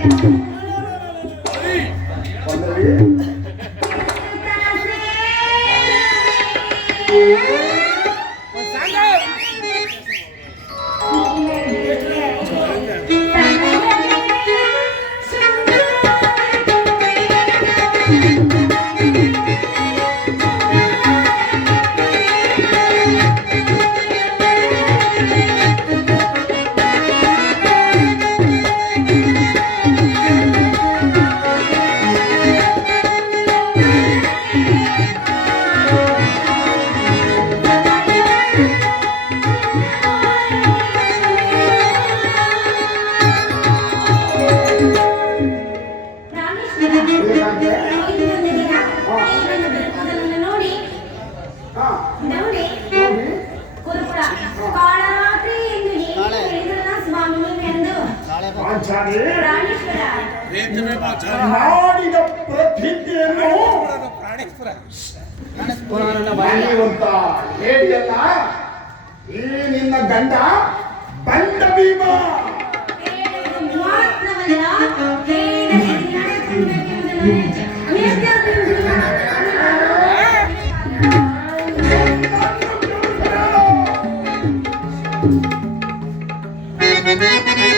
Pode abrir. ಮಾಡಿದ ಪ್ರತಿಜ್ಞೆಯನ್ನು ಮರೆಯುವಂತ ಹೇಳಿಯಲ್ಲ ಈ ನಿನ್ನ ಗಂಡ ಬಂಡ ಭೀಮ Thank ಮಾತ್ರವಲ್ಲ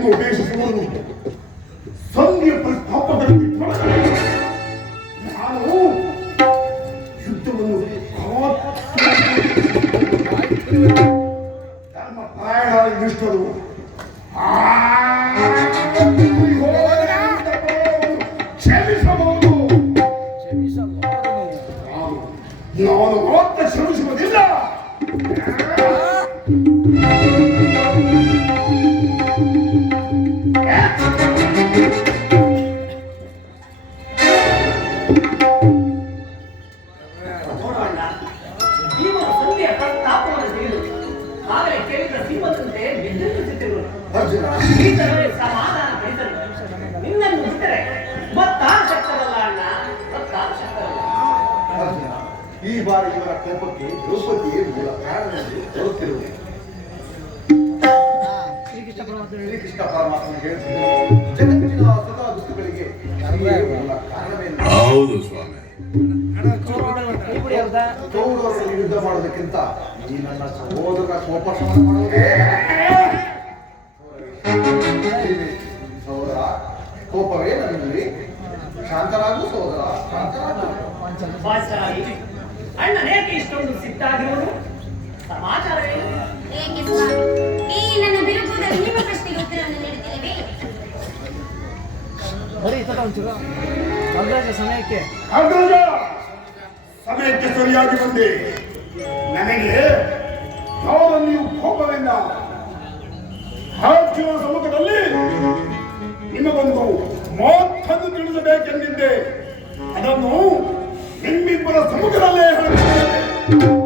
ಶಾಂತಿಯನ್ನು ಉಪೇಕ್ಷಿಸುವುದು ಸಂಧಿಯ ಪ್ರಸ್ತಾಪದಲ್ಲಿ ತೊಡಗಲಿ. ನಾನು ಯುದ್ಧವನ್ನು ಧರ್ಮ ಪ್ರಾಯಣ ದುಷ್ಟರು ಆ ಕ್ಷಮಿಸಬಹುದು ಬರುತ್ತಿರುವುದು. ತೋರುತ್ತಿರುವುದು ಶ್ರೀಕೃಷ್ಣ ಪರಮಾತ್ಮ. ಹೇಳ್ತಿದ್ದರು ಜಗತ್ತಿನ ಸದಾ ದುಃಖಗಳಿಗೆ ಸ್ತ್ರೀಯೇ ಮೂಲ ಹೌದು ಸ್ವಾಮಿ. ಕೌರವರನ್ನು ಯುದ್ಧ ಮಾಡೋದಕ್ಕಿಂತ ಈ ನನ್ನ ಸಹೋದರ ಕೋಪ ಶಮನ ಮಾಡುವುದೇ ಸಮಯಕ್ಕೆ. ಅಗ್ರಜ ಸಮಯಕ್ಕೆ ಸರಿಯಾಗಿ ಬಂದೆ. ನನಗೆ ನೀವು ಕೋಪವೆಂದ ಅರ್ಜುನ ಸಮ್ಮುಖದಲ್ಲಿ ನಿಮಗೊಂದು ಮಾತನ್ನು ತಿಳಿಸಬೇಕೆಂದಿದ್ದೆ. ಅದನ್ನು ನಿಮ್ಮಿಬ್ಬರ ಸಮ್ಮುಖದಲ್ಲೇ ಹೇಳುತ್ತೇನೆ.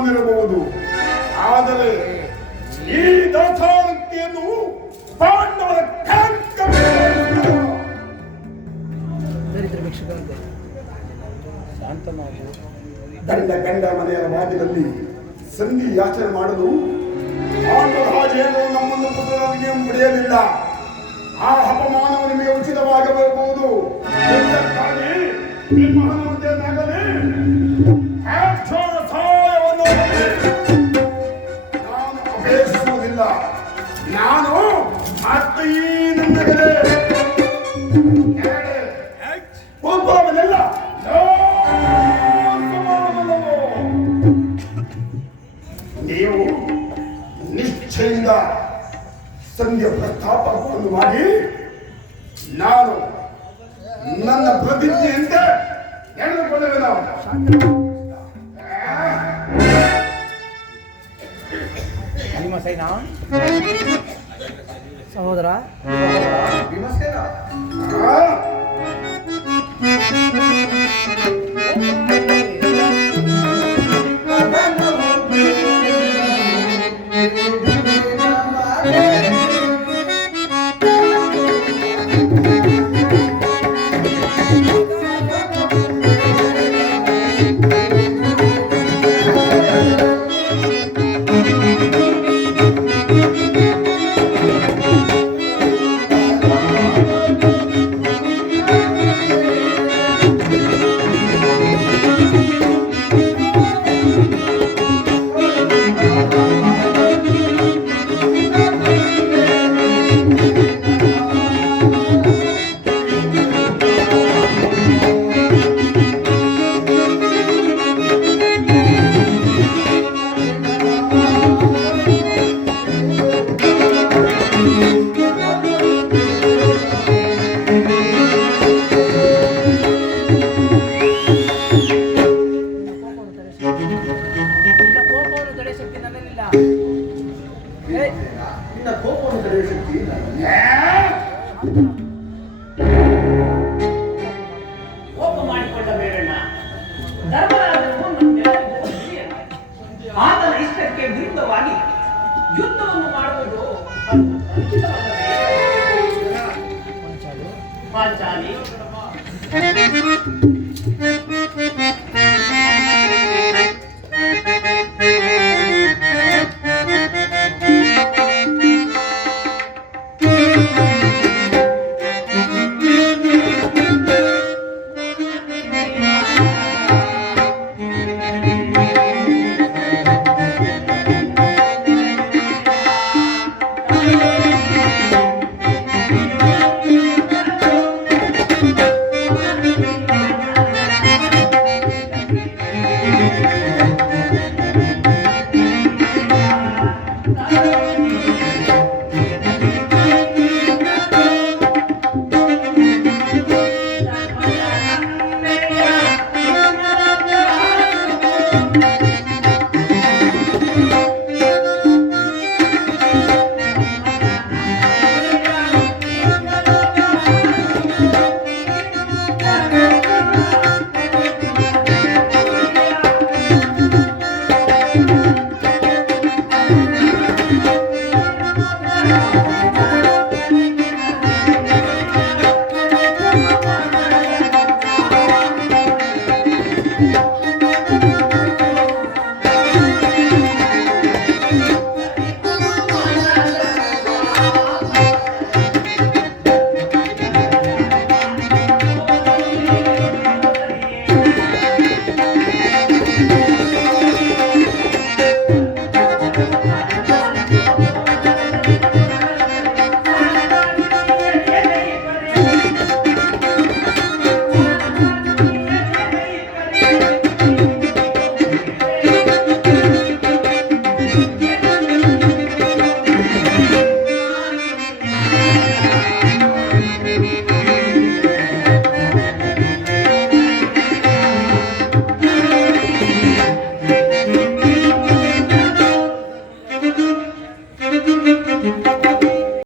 ಸುಮ್ಮನಿರಬಹುದು ಆದರೆ ಈ ಪಾಂಡವರ ಮಾಡು ಗಂಡ ಗಂಡ ಮನೆಯ ಮಾತಿನಲ್ಲಿ ಸಂಧಿ ಯಾಚನೆ ಮಾಡಲು ಪಾಂಡವರಾಜೇನು ನಮ್ಮನ್ನು ಪುತ್ರನಿಗೆ ಮುಡಿಯಲಿಲ್ಲ. ಆ ಅಪಮಾನವು ನಿಮಗೆ ಉಚಿತವಾಗಬಹುದು ನಿಮ್ಮ ಹನುಮಂತನಾಗಲಿ ನನ್ನ ಪ್ರತಿಜ್ಞೆಯಂತೆ ನಡೆದುಕೊಳ್ಳುವೆನು ಭೀಮಸೇನ ಸಹೋದರ? ಭೀಮಸೇನ